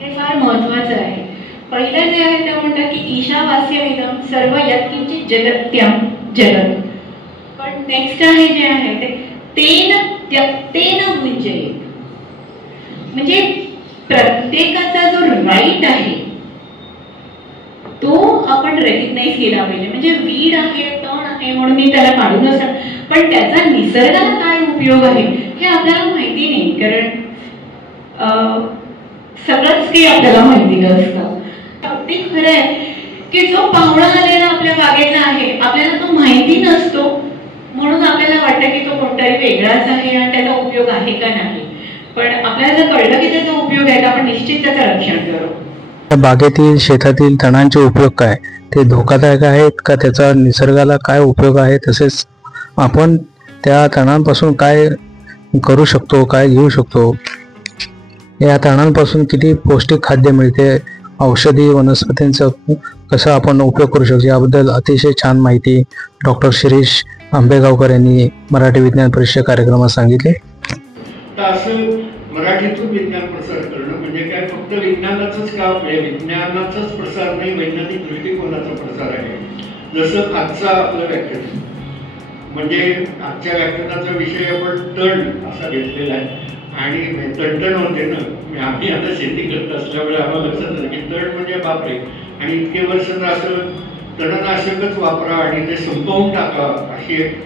हे फार महत्त्वाचं आहे. पहिलं जे आहे ते म्हणतात की ईशावास्यमिदं सर्व यत्किंचित जगत्यं जगत्. पण नेक्स्ट आहे जे आहे ते तेन त्यक्तेन भुंजेत. म्हणजे प्रत्येकाचा जो राईट आहे तो आपण रेकग्नाइज केला पाहिजे. म्हणजे वीड आहे, तण आहे म्हणून मी त्याला काढून असं, पण त्याचा निसर्गाला काय उपयोग आहे हे आपल्याला माहिती नाही. कारण सगळंच काही आपल्याला माहिती नसतं. अगदी खरं आहे की जो पाहुणा आलेला आपल्या बागेचा आहे आपल्याला तो माहिती नसतो, म्हणून आपल्याला वाटतं की तो कोणताही वेगळाच आहे आणि त्याचा उपयोग आहे का नाही. पण आपल्याला जर कळलं की त्याचा उपयोग आहे तर आपण निश्चित त्याचं रक्षण करू. बागेतील शेतातील तणांचे उपयोग काय, ते धोकादायक आहेत का, त्याचा निसर्गाला काय उपयोग आहे, तसेच आपण त्या तणांपासून काय करू शकतो, काय घेऊ शकतो, या तणांपासून किती पौष्टिक खाद्य मिळते, औषधी वनस्पतींचा कसा आपण उपयोग करू शकतो, याबद्दल अतिशय छान माहिती डॉक्टर शिरीष आंबेगावकर यांनी मराठी विज्ञान परिषद कार्यक्रमात सांगितले. मराठीतून विज्ञान प्रसार करणं म्हणजे काय फक्त विज्ञानाचंच काम आहे, विज्ञानाचाच प्रसार नाही, वैज्ञानिक दृष्टिकोनाचा प्रसार आहे. जसं आजचा आपलं व्याख्यान म्हणजे आजच्या व्याख्यानाचा विषय आपण तण असा घेतलेला आहे आणि तणतण होते ना. आम्ही आता शेती करत असल्यामुळे आम्हाला लक्षात आलं की तण म्हणजे बापरे, आणि इतके वर्ष तर असं तणनाशकच वापरा आणि ते संपवून टाका अशी एक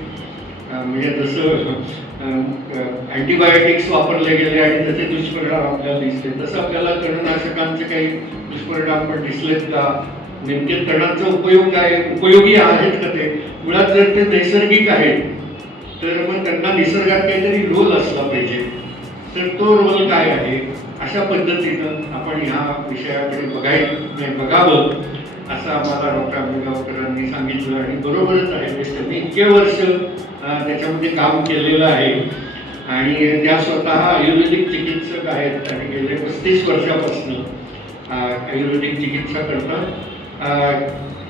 म्हणजे जसं अँटीबायोटिक्स वापरले गेले आणि त्याचे दुष्परिणाम आपल्याला दिसले, तसं आपल्याला तणनाशकांचे काही दुष्परिणाम पण दिसलेत का, नेमके तणांचा उपयोग काय, उपयोगी आहेत का, ते मुळात जर ते नैसर्गिक आहेत तर मग त्यांना निसर्गात काहीतरी रोल असला पाहिजे, तर तो रोल काय आहे, अशा पद्धतीनं आपण ह्या विषयाकडे बघावं असं आम्हाला डॉक्टर आंबेगावकरांनी सांगितलं. आणि बरोबरच आहे, त्यांनी इतके वर्ष त्याच्यामध्ये काम केलेलं आहे आणि त्या स्वतः आयुर्वेदिक चिकित्सक आहेत आणि गेले 35 वर्षापासून आयुर्वेदिक चिकित्सा करतात.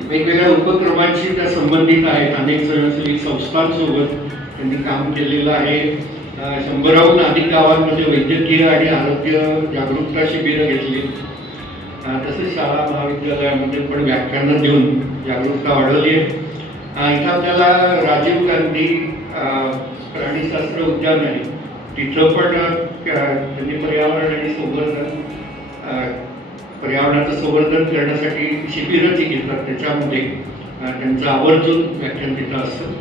वेगवेगळ्या उपक्रमांशी त्या संबंधित आहेत, अनेक स्वयंसेवी संस्थांसोबत त्यांनी काम केलेलं आहे. 100हून अधिक गावांमध्ये वैद्यकीय आणि आरोग्य जागरूकता शिबिरं घेतली. तसेच शाळा महाविद्यालयामध्ये पण व्याख्यानं देऊन जागरूकता वाढवली आहे. इथं आपल्याला राजीव गांधी प्राणीशास्त्र उद्यान आहे, तिथं पण त्यांनी पर्यावरणाचं संवर्धन करण्यासाठी शिबिरं जी घेतात त्याच्यामध्ये त्यांचं आवर्जून व्याख्यान तिथं असतं.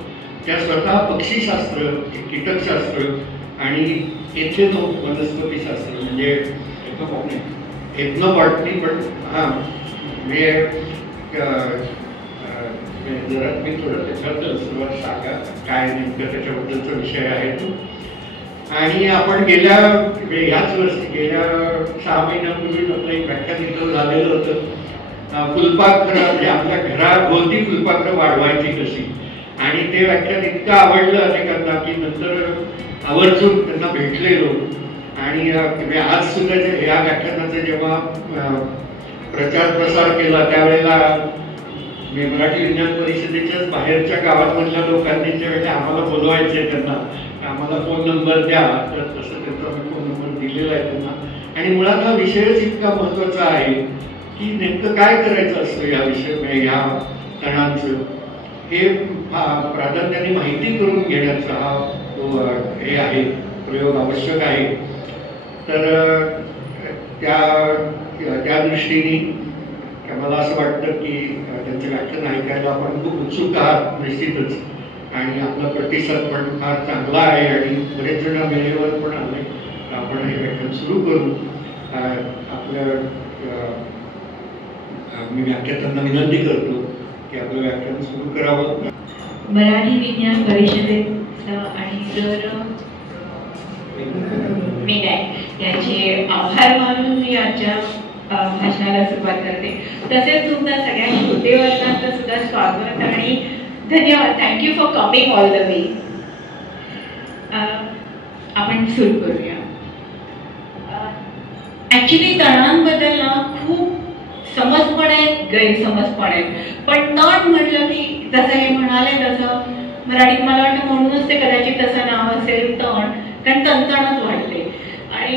त्या स्वतः पक्षीशास्त्र, कीटकशास्त्र आणि एथेनो वनस्पतीशास्त्र म्हणजे एथनोबॉटनी पण म्हणजे जरा मी थोडं त्याच्याबद्दल सुरुवात सांगा काय नेमकं त्याच्याबद्दलचा विषय आहे तो. आणि आपण ह्याच वर्षी गेल्या 6 महिन्यापूर्वी आपलं एक व्याख्यान इथं झालेलं होतं, फुलपाखरं म्हणजे आपल्या घराभोवती फुलपाखरं वाढवायची कशी, आणि ते व्याख्यान इतकं आवडलं अनेकांना की नंतर आवर्जून त्यांना भेटलेलो. आणि आज सुद्धा या व्याख्यानाचा जेव्हा प्रचार प्रसार केला त्यावेळेला मराठी विज्ञान परिषदेच्याच बाहेरच्या गावांमधल्या लोकांनी ज्यावेळेला आम्हाला बोलवायचे त्यांना आम्हाला फोन नंबर द्या, तर तसं त्यांचा फोन नंबर दिलेला आहे त्यांना. आणि मुळात हा विषयच इतका महत्त्वाचा आहे की नेमकं काय करायचं असतं या ह्या तणांचं, हे प्राधान्याने माहिती करून घेण्याचा हा हे आहे, प्रयोग आवश्यक आहे. तर त्या दृष्टीने मला असं वाटतं की त्यांचं व्याख्यान ऐकायला आपण खूप उत्सुक आहात निश्चितच, आणि आपला प्रतिसाद पण फार चांगला आहे आणि बरेच जण वेळेवर पण आले. आपण हे व्याख्यान सुरू करू. आपल्या मी व्याख्यात्यांना विनंती करतो की आपलं व्याख्यान सुरू करावं. मराठी विज्ञान परिषदेचं आणि जर मी नाही याचे आभार मानून मी आजच्या भाषणाला सुरुवात करते. तसेच तुमच्या सगळ्या श्रोते वर्गांचं सुद्धा स्वागत आणि धन्यवाद. Thank you for coming all the way. आपण सुरू करूया. ॲक्च्युली तणांबद्दल ना खूप समज पण आहेत, गैरसमज पण आहेत. पण तण म्हटलं की जसं हे म्हणाले तसं मराठीत मला वाटतं म्हणूनच ते कदाचित तसं नाव असेल तण, कारण तणतणच वाढते. आणि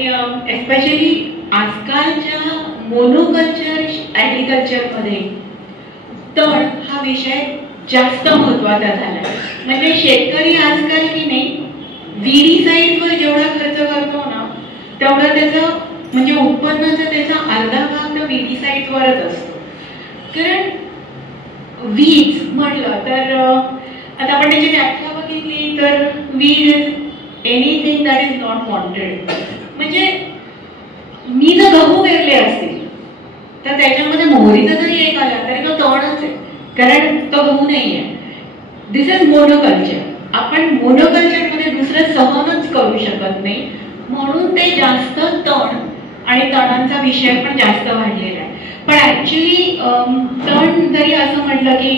एस्पेशली आजकालच्या मोनोकल्चर ॲग्रिकल्चरमध्ये तण हा विषय जास्त महत्त्वाचा झाला. म्हणजे शेतकरी आजकाल की नाही विडीसाईडवर जेवढा खर्च करतो ना तेवढा त्याचं म्हणजे उत्पन्नाचा त्याचा अर्धा भाग तर विडीसाईडवरच असतो. कारण वीज म्हटलं तर आता आपण त्याची व्याख्या बघितली तर weed is anything that is not wanted. म्हणजे मी जर गहू पेरले असतील तर त्याच्यामध्ये मोहरीचा जरी एक आला तरी तो तणच आहे, कारण तो गहू नाही आहे. दिस इज मोनोकल्चर. आपण मोनोकल्चरमध्ये दुसरं सहनच करू शकत नाही, म्हणून ते जास्त तण आणि तणांचा विषय पण जास्त वाढलेला आहे. पण ऍक्च्युली तण जरी असं म्हटलं की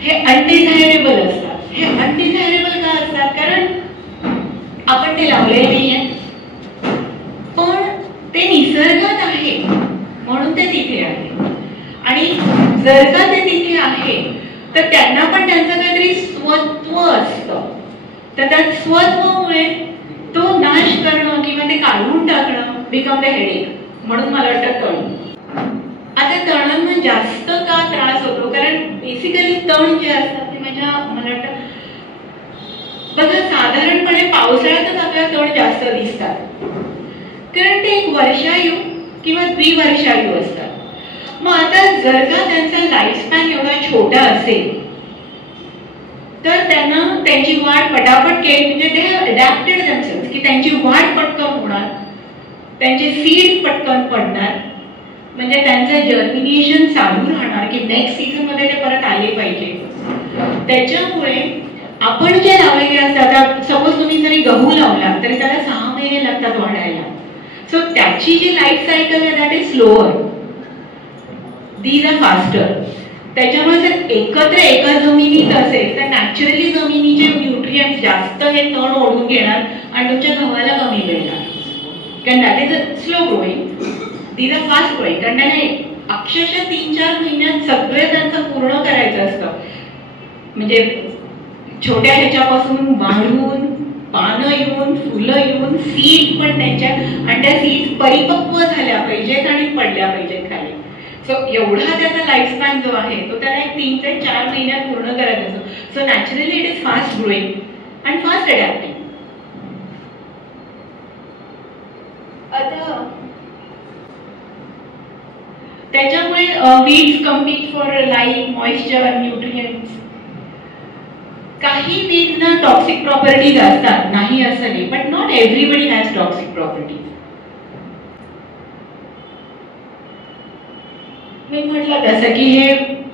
हे अनडिझायरेबल असतात. हे अनडिझायरेबल का असतात? कारण आपण ते लावलेले नाहीये, पण ते निसर्गात आहे म्हणून ते तिथे आहे. आणि जर का ते तिथे आहे तर त्यांना पण त्यांचं काहीतरी स्वत्व असतं. तर त्या स्वत्वामुळे तो नाश करणं किंवा ते काढून टाकणं बिकम द हेडेक. म्हणून मला वाटतं तण. आता तणांना जास्त का त्रास होतो? कारण बेसिकली तण जे असतात ते मला वाटतं बघा साधारणपणे पावसाळ्यातच आपल्याला तण जास्त दिसतात, कारण ते एक वर्षायू किंवा द्विवर्षायू असतात. मग आता जर का त्यांचा लाईफ स्पॅन एवढा छोटा असेल तर त्यांना त्यांची वाढ पटापट केली म्हणजे ते अडॅप्टेड देमसेल्व्स की त्यांची वाढ पटकन होणार, त्यांचे सीड पटकन पडणार, म्हणजे त्यांचं जर्मिनेशन चालू राहणार की नेक्स्ट सीझन मध्ये ते परत आले पाहिजे. त्याच्यामुळे आपण जे लावलेले असतात, सपोज तुम्ही जरी गहू लावला तरी त्याला 6 महिने लागतात वाढायला. सो त्याची जी लाईफ सायकल आहे that is slower, these are faster. त्याच्यामुळे जर एकत्र एका जमिनीत असेल तर नॅचरली जमिनीचे न्यूट्रिएंट्स जास्त हे तण ओढून घेणार आणि तुमच्या गव्हाला कमी मिळणार, कारण that is a slow growing. These are fast growing. कारण त्यांना अक्षरशः 3-4 महिन्यात सगळे त्यांचं पूर्ण करायचं असतं. म्हणजे छोट्या ह्याच्यापासून वाढून पानं येऊन फुलं येऊन सीड पण त्यांच्या आणि त्या सीड परिपक्व झाल्या पाहिजेत आणि पडल्या पाहिजेत खाली. सो एवढा त्याचा लाईफ स्पॅन जो आहे तो त्याला 3 ते 4 महिन्यात पूर्ण करायचा असतो. So naturally it is fast growing and fast adapting. आता त्याच्यामुळे weeds compete for light, moisture, nutrients. काही वीड्सना टॉक्सिक प्रॉपर्टीज असतात, नाही असं नाही, but not everybody has toxic properties. मी म्हटलं तसं की हे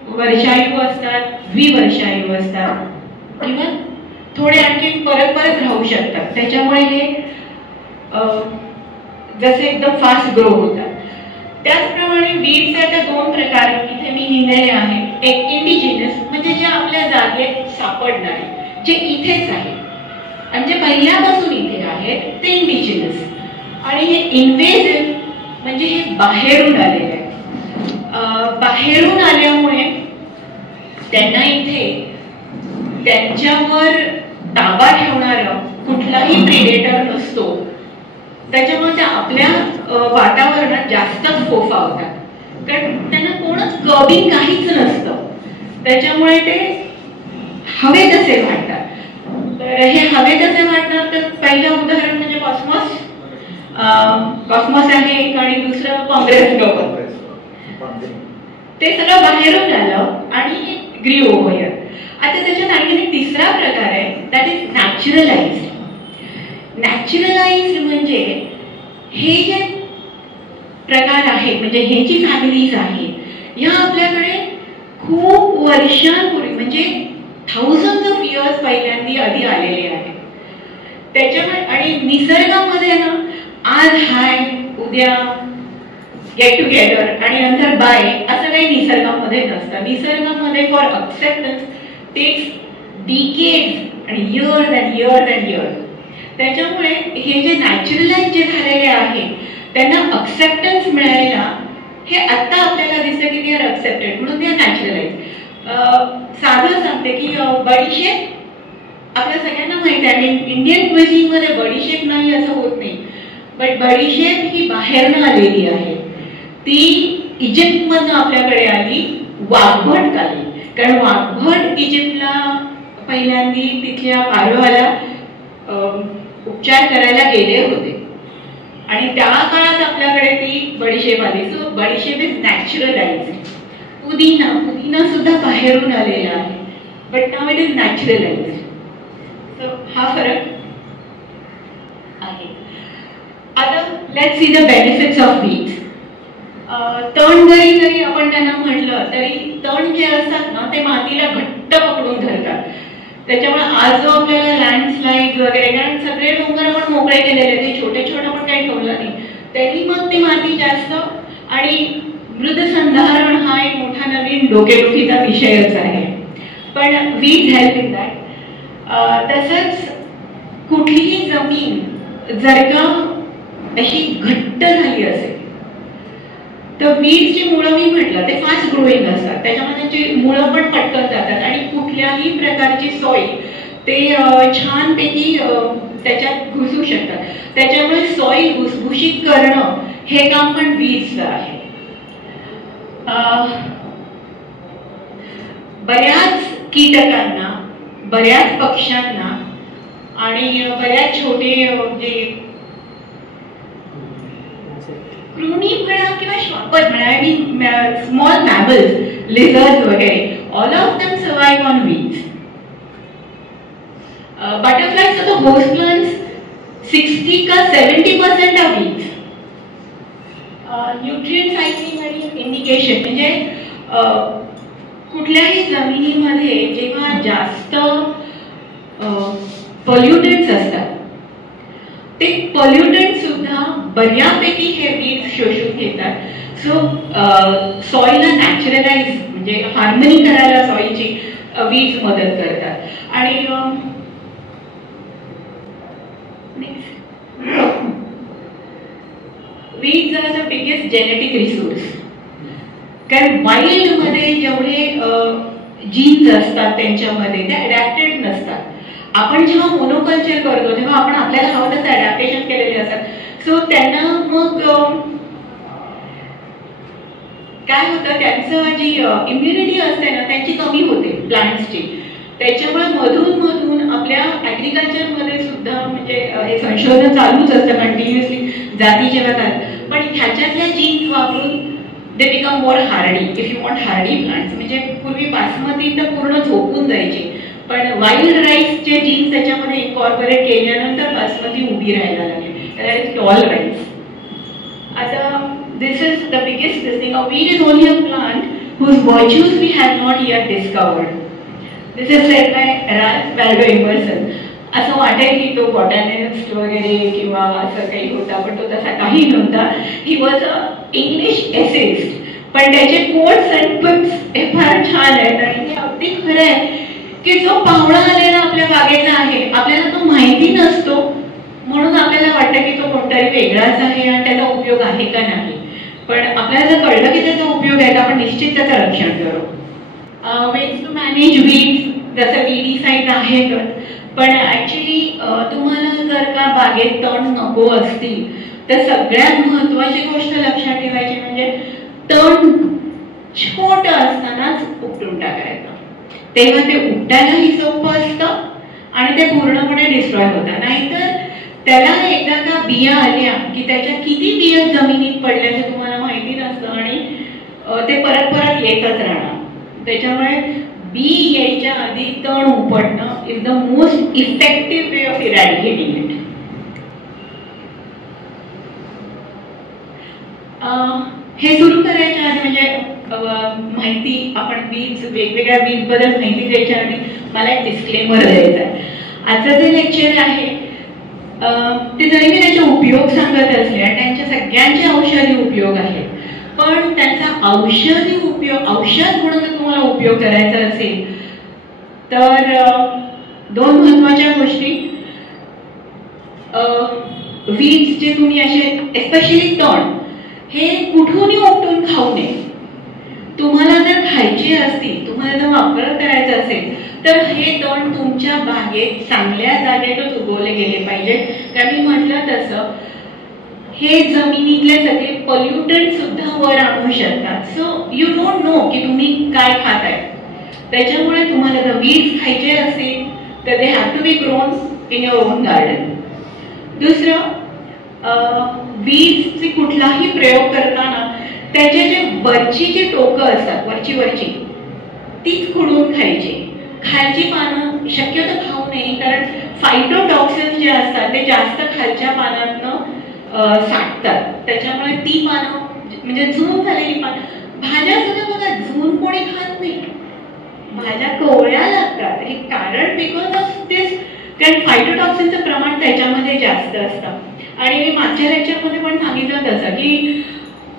वर्षायू असतात, द्विवर्षायू असतात किंवा थोडे आणखी परत राहू शकतात. त्याच्यामुळे हे जसे एकदम फास्ट ग्रो होतात. त्याचप्रमाणे वीड्स आता 2 प्रकार इथे मी लिहिलेले आहेत. एक इंडिजिनस म्हणजे जे आपल्या जागेत सापडणारे, जे इथेच आहे आणि जे पहिल्यापासून इथे आहेत ते इंडिजिनस. आणि हे इन्व्हेजिव्ह म्हणजे हे बाहेरून आलेले आहे. बाहेरून आल्यामुळे त्यांना इथे त्यांच्यावर ताबा ठेवणारा कुठलाही प्रेडेटर नसतो. त्याच्यामुळे ते आपल्या वातावरणात जास्तच फोफावतात, कारण त्यांना कोणच कर्बिंग काहीच नसतं. त्याच्यामुळे ते हवे तसे वाटतात. तर हे हवे तसे वाटणार तर पहिलं उदाहरण म्हणजे कॉस्मॉस. कॉस्मॉस आहे एक आणि दुसरं काँग्रेस गवत. ते सगळं बाहेरून आलं आणि ग्रीव ओव्हर हिअर. आता त्याच्यात आणखी एक तिसरा प्रकार आहे दॅट इज नॅचरलाइज्ड. नॅचरलाइज्ड म्हणजे हे जे प्रकार आहेत म्हणजे हे जी फॅमिलीज आहेत ह्या आपल्याकडे खूप वर्षांपूर्वी म्हणजे थाउजंड ऑफ इयर्स पहिल्यांदा आधी आलेले आहेत. त्याच्यामुळे आणि निसर्गामध्ये ना आज हाय उद्या गेट टुगेदर आणि नंतर बाय असं काही निसर्गामध्ये नसतं. निसर्गामध्ये फॉर अक्सेप्टन्स टेक्स डिकेड्स आणि years and years and years. त्याच्यामुळे हे जे नॅचरलाइज जे झालेले आहे त्यांना अक्सेप्टन्स मिळायला हे आता आपल्याला दिसतं की दे आर अक्सेप्टेड म्हणून दे आर नॅचरलाइज. साधं सांगते की बडीशेप आपल्या सगळ्यांना माहिती आहे. इंडियन क्विझिन मध्ये बडीशेप नाही असं होत नाही, बट बडीशेप ही बाहेरनं आलेली आहे. ती इजिप्तमधनं आपल्याकडे आली, वाघभट आली. कारण वाघभट इजिप्तला पहिल्यांदी तिथल्या पारोहाला उपचार करायला गेले होते आणि त्या काळात आपल्याकडे ती बडीशेप आली. सो बडीशेप इज नॅचरलाइज. पुदिना सुद्धा बाहेरून आलेला आहे, बट नाव इट इज नॅचरलाइज. सो हा फरक आहे. आता let's see the benefits of weeds. तण जरी आपण त्यांना म्हटलं तरी तण जे असतात ना ते मातीला घट्ट पकडून धरतात. त्याच्यामुळे आज जो आपल्याला लँडस्लाईड वगैरे, कारण सगळे डोंगर आपण मोकळे केलेले, ते छोटे छोटे आपण काही ठेवलं नाही, तरी मग ती माती जास्त आणि मृदसंधारण हा एक मोठा नवीन डोकेदुखीचा विषयच आहे. पण वीज हेल्प इन दॅट. तसंच कुठलीही जमीन जर का अशी घट्ट झाली असेल तर वीजची मुळं मी म्हटलं ते फास्ट ग्रोईंग असतात, त्याच्यामध्ये त्यांची मुळं पण पटकन जातात आणि कुठल्याही प्रकारची सॉईल ते छानपैकी त्याच्यात घुसू शकतात. त्याच्यामुळे सॉईल भुसभुशीत करणं हे काम पण वीजचं आहे. बऱ्याच कीटकांना, बऱ्याच पक्ष्यांना आणि बऱ्याच छोटे जे कृणी म्हणा किंवा श्वापद म्हणा, स्मॉल मॅमल्स, लिझर्ड्स वगैरे, all of them survive on वीज. बटरफ्लाईज तर होस्ट प्लांट्स 60 का 70% ऑफ वीज. न्यूट्रिएंट सायक्लिंग आणि इंडिकेशन म्हणजे कुठल्याही जमिनीमध्ये जेव्हा जास्त पॉल्युटंट्स असतात ते पॉल्युटंट सुद्धा बऱ्यापैकी हे वीज शोषून घेतात. सो सॉइलला नॅचरलाइज म्हणजे हार्मनी करायला सॉइलची वीज मदत करतात. आणि वीज is the biggest genetic resource. कारण वाईल्ड मध्ये जेवढे जीन्स असतात त्यांच्यामध्ये ते अडॅप्टेड नसतात. आपण जेव्हा मोनोकल्चर करतो तेव्हा आपण आपल्याला हवं तसं अडॅप्टेशन केलेले असतात. सो त्यांना मग काय होतं, त्यांचं जी इम्युनिटी असते ना त्यांची कमी होते प्लांट्सची. त्याच्यामुळे मधून मधून आपल्या ॲग्रिकल्चरमध्ये सुद्धा म्हणजे हे संशोधन चालूच असतं कंटिन्युअसली जाती जेव्हा काय, पण ह्याच्यातल्या जीन्स वापरून they become more hardy. If you want hardy plants म्हणजे पूर्वी बासमती तर पूर्ण झोपून जायचे, पण वाईल्ड राईसचे जीन्स त्याच्यामध्ये इन्कॉर्पोरेट केल्यानंतर बासमती उभी राहायला लागली. That is tall rice. आता this is the biggest thing. A weed is only a plant whose virtues we have not yet discovered. This is said by Ralph Waldo Emerson. असं वाटेल की तो बॉटॅनिस्ट वगैरे किंवा असं काही होता, पण तो तसा काही नव्हता. He was a English essayist. पण त्याचे कोट्स अँड क्विप्स हे फार छान आहेत आणि हे अगदी खरं आहे की जो पाहुणा आलेला आपल्या बागेतला आहे आपल्याला तो माहिती नसतो, म्हणून आपल्याला वाटतं की तो कोणतरी वेगळाच आहे आणि त्याचा उपयोग आहे का नाही. पण आपल्याला जर कळलं की त्याचा उपयोग आहे तर आपण निश्चित त्याचं रक्षण करू. वेज टू मॅनेज वीड, जसं वीडीसाईड आहेतच, पण ऍक्च्युली तुम्हाला जर का बागेत तण नको असतील तर सगळ्यात महत्वाची गोष्ट लक्षात ठेवायची म्हणजे तण छोटं असतानाच उपटून टाकायचं. तेव्हा ते उपटायलाही सोपं असतं आणि ते पूर्णपणे डिस्ट्रॉय होतात. नाहीतर त्याला एकदा का बिया आल्या की त्याच्या किती बिया जमिनीत पडल्याचं तुम्हाला माहिती नसतं आणि ते परत परत येतच राहणार. त्याच्यामुळे बी यायच्या आधी तण उपटणं is the most effective way of eradicating it. हे सुरू करायच्या आधी म्हणजे माहिती आपण वीज वेगवेगळ्या वीज बद्दल माहिती द्यायच्या आधी मला एक डिस्क्लेमर द्यायचा आहे. आजचं जे लेक्चर आहे ते जरी मी त्याचे उपयोग सांगत असले आणि त्यांच्या सगळ्यांचे औषधी उपयोग आहेत, पण त्यांचा औषधी उपयोग औषध म्हणून जर तुम्हाला उपयोग करायचा असेल तर दोन महत्वाच्या गोष्टी. वीज जे तुम्ही असे एस्पेशली तण हे कुठूनही उपटून खाऊ नये. तुम्हाला जर खायची असतील, तुम्हाला जर वापर करायचा असेल तर हे तण तुमच्या बागेत चांगल्या जागेतच उगवले गेले पाहिजे. कारण मी म्हटलं तसं हे जमिनीतले सगळे पोल्युटंट सुद्धा वर आणू शकतात. सो यू डोंट नो की तुम्ही काय खाताय. त्याच्यामुळे तुम्हाला जर वीड्स खायचे असेल तर they have to be grown in your own garden. दुसरं, वीड्सचे कुठलाही प्रयोग करताना त्याचे जे वरची जी टोकं असतात, वरची तीच खुडून खायची. खालची पानं शक्यतो खाऊ नये, कारण फायटोटॉक्सिन्स जे असतात ते जास्त खालच्या पानातनं साठतात. त्याच्यामुळे ती पानं म्हणजे जून झालेली पानं, भाज्या सुद्धा बघा जून कोणी खात नाही, भाज्या कोवळ्या लागतात. हे कारण बिकॉज ऑफ दिस, कारण फायटोटॉक्सिनचं प्रमाण त्याच्यामध्ये जास्त असतं. आणि मी मागच्या लेक्चरमध्ये पण सांगितलं तसं की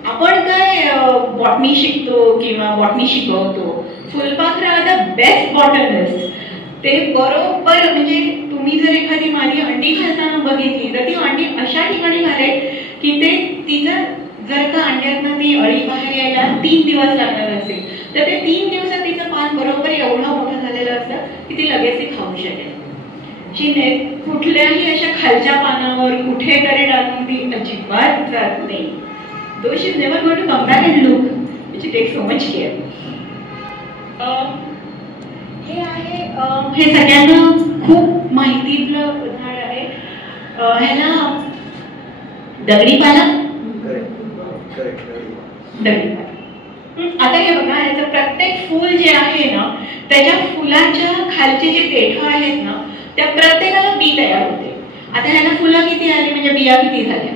आपण काय बॉटनी शिकतो किंवा बॉटनी शिकवतो, फुलपाखरं आर द बेस्ट बॉटनिस्ट. ते बरोबर म्हणजे तुम्ही जर एखादी माझी अंडी घालताना बघितली तर ती अंडी अशा ठिकाणी घालेल की ते तिचं जर का अंड्यातनं ती अळी बाहेर यायला 3 दिवस लागणार असेल तर ते 3 दिवसात तिचं पान बरोबर एवढं मोठं झालेलं असतं की ती लगेच ती खाऊ शकेल. चिने कुठल्याही अशा खालच्या पानावर कुठेतरी टाकून ती अजिबात जात नाही. Though she's never going to come back and look, which takes so much care. हे आहे, हे सगळ्यांना खूप माहितीतलं झाड आहे. ह्याला दगडीपाला. आता हे बघा, याचं प्रत्येक फूल जे आहे ना त्याच्या फुलाच्या खालचे जे देठ आहेत ना त्या प्रत्येकाला बी तयार होते. आता ह्याला फुलं किती आली म्हणजे बिया किती झाल्या,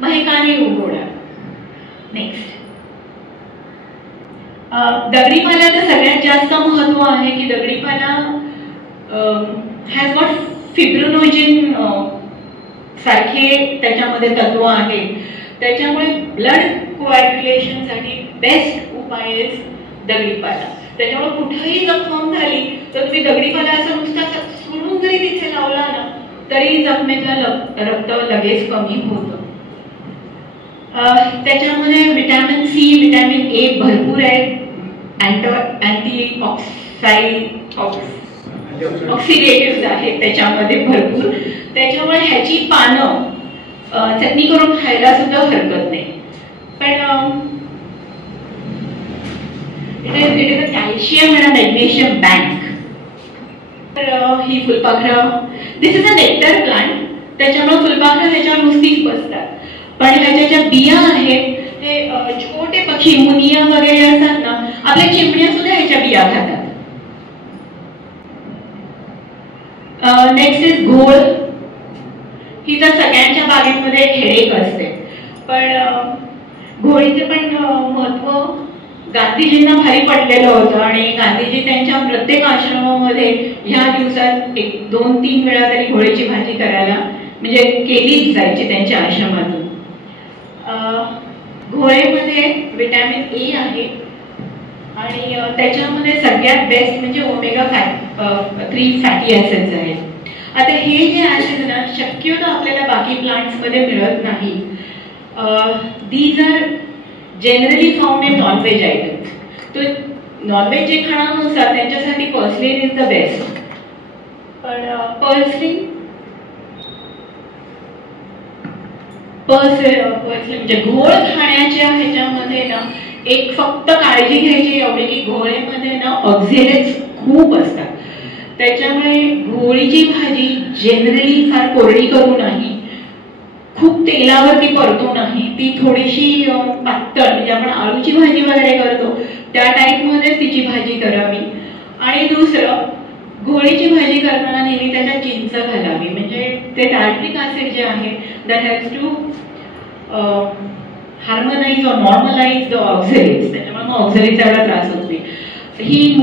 मग हे का नाही उगवणार. नेक्स्ट, दगडीपाल्याचं सगळ्यात जास्त महत्व आहे की दगडीपाला हॅज गॉट फिब्रोनोजेन सारखे त्याच्यामध्ये तत्व आहेत. त्याच्यामुळे ब्लड कोॲग्युलेशन साठी बेस्ट उपाय आहे दगडीपाला. त्याच्यामुळे कुठेही जखम झाली तर तुम्ही दगडीपाला असं नुसता सोडून जरी तिथे लावला ना तरी जखमेतलं रक्त लगेच कमी होतं. त्याच्यामध्ये विटॅमिन सी, विटॅमिन ए भरपूर आहे. अँटी ऑक्सिडेटिव्ह आहेत त्याच्यामध्ये भरपूर. त्याच्यामुळे ह्याची पानं चटणी करून खायला सुद्धा हरकत नाही. पण it is a calcium and magnesium bank. तर ही फुलपाखरं, दिस इज अ नेक्टर प्लांट. त्याच्यामुळे फुलपाखरं त्याच्यावर नुसतीच बसतात. पण ह्याच्या ज्या बिया आहेत ते छोटे पक्षी मुनिया वगैरे असतात ना, आपल्या चिमण्या सुद्धा ह्याच्या बिया खातात. नेक्स्ट इज घोळ. ही तर सगळ्यांच्या बागेमध्ये हेडेक असते. पण घोळीचे पण महत्व गांधीजींना भारी पडलेलं होतं आणि गांधीजी त्यांच्या प्रत्येक आश्रमामध्ये ह्या दिवसात 1-2-3 वेळा तरी घोळीची भाजी करायला म्हणजे केलीच जायची त्यांच्या आश्रमातून. घोळेमध्ये विटॅमिन ए आहे आणि त्याच्यामध्ये सगळ्यात बेस्ट म्हणजे ओमेगा 3 फॅटी ऍसिड्स आहेत. आता हे जे ऍसिड ना शक्यतो आपल्याला बाकी प्लांट्स मध्ये मिळत नाही. These are generally found in nonveg items. तो नॉनव्हेज जे खाणार नसतात त्यांच्यासाठी पर्सलिन इज द बेस्ट. पण पर्सलिन म्हणजे घोळ खाण्याच्या ह्याच्यामध्ये ना एक फक्त काळजी घ्यायची एवढी की घोळेमध्ये ना ऑक्झेलेट्स खूप असतात. त्याच्यामुळे घोळीची भाजी जनरली फार कोरडी करू नाही, खूप तेलावरती परतू नाही, ती थोडीशी पातळ म्हणजे आपण आळूची भाजी वगैरे करतो त्या टाईपमध्ये तिची भाजी करावी. आणि दुसरं, घोळीची भाजी करताना नेहमी त्याच्यात चिंच घालावी. म्हणजे ते टार्ट्रिक ऍसिड जे आहे दॅट हॅज टू हार्मोनाइज और नॉर्मलाइज द ऑक्झेलेट्स. त्याच्यामुळे मग ऑक्झेलेटचा एवढा त्रास होत नाही. ही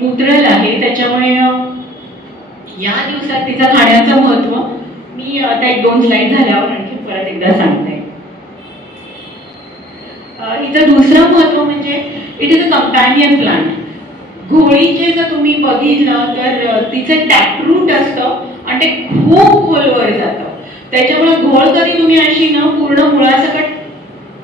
मूत्रल आहे त्याच्यामुळे या दिवसात तिचं खाण्याचं महत्व मी आता 1-2 स्लाइड झाल्यावर आणखी परत एकदा सांगते. हिचं दुसरं महत्व म्हणजे it is a companion plant. घोळीचे जर तुम्ही बघितलं तर तिचं टॅपरूट असतं आणि ते खूप खोलवर जातं. त्याच्यामुळे घोळ कधी तुम्ही अशी ना पूर्ण मुळासकट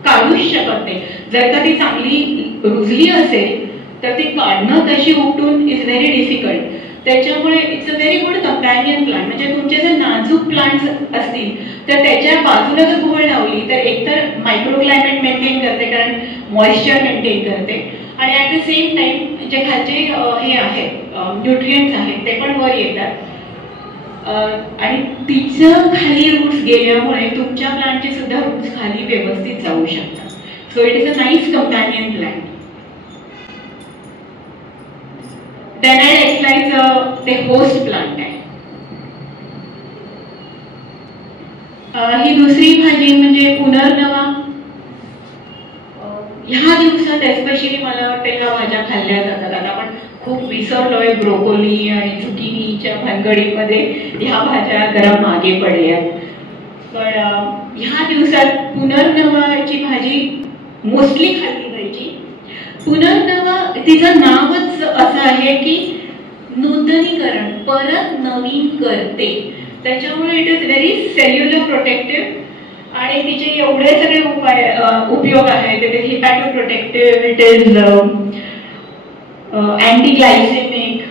काढूच शकत नाही. जर का ती चांगली रुजली असेल तर ती काढणं तशी उपटून इज व्हेरी डिफिकल्ट. त्याच्यामुळे it's a very good companion plant. म्हणजे तुमचे जर नाजूक प्लांट्स असतील तर त्याच्या बाजूला जर घोळ लावली तर एकतर मायक्रो क्लायमेट मेंटेन करते, कारण मॉइश्चर मेंटेन करते, आणि ॲट द सेम टाइम जे खालचे हे आहेत न्यूट्रिएंट्स आहेत ते पण वर येतात, आणि तिचं खाली रूट्स गेल्यामुळे तुमच्या प्लांटचे सुद्धा रूट्स खाली व्यवस्थित जाऊ शकतात. So it is a nice companion plant. Danite exlides ते होस्ट प्लांट आहे. ही दुसरी भाजी म्हणजे पुनर्नवा. ह्या दिवसात एस्पेशली मला वाटतं ह्या भाज्या खाल्ल्या जातात. आता आपण खूप विसरलोय ब्रोकोली आणि झुकिनीच्या भानगडीमध्ये ह्या भाज्या जरा मागे पडल्या, पण ह्या दिवसात पुनर्नवाची भाजी मोस्टली खाल्ली जायची. पुनर्नवा तिचं नावच असं आहे की नूतनीकरण, परत नवीन करते, त्याच्यामुळे it is very cellular protective, आणि तिचे एवढे सगळे उपयोग आहेत. It is hepatoprotective, it is antiglycemic,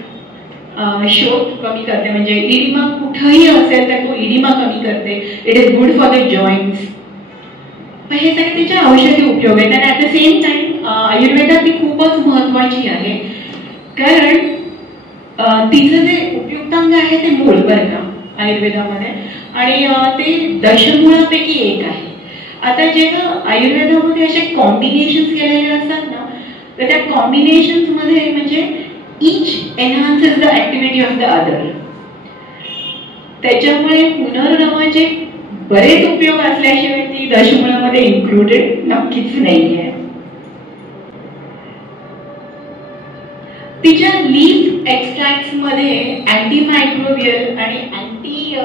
शोथ कमी करते, म्हणजे इडिमा कुठंही असेल तर तो इडिमा कमी करते. It is good for the joints. हे सगळे तिचे औषधी उपयोग आहेत. आणि ॲट द सेम टाइम आयुर्वेदात ती खूपच महत्वाची आहे, कारण तिचं जे उपयुक्तांग आहे ते मूळ बरं का आयुर्वेदामध्ये, आणि ते दशमूळापैकी एक आहे. आता जेव्हा आयुर्वेदामध्ये असे कॉम्बिनेशन्स केलेले असतात ना, तर त्या कॉम्बिनेशन्स मध्ये म्हणजे each enhances the activity of the other. त्याच्यामुळे पुनर्नवाचे बरेच उपयोग असल्याशिवाय ती दशमूळामध्ये इन्क्लुडेड नक्कीच नाहीये. तिच्या लीफ एक्स्ट्रॅक्ट्स मध्ये अँटीमायक्रोबियल आणि अँटी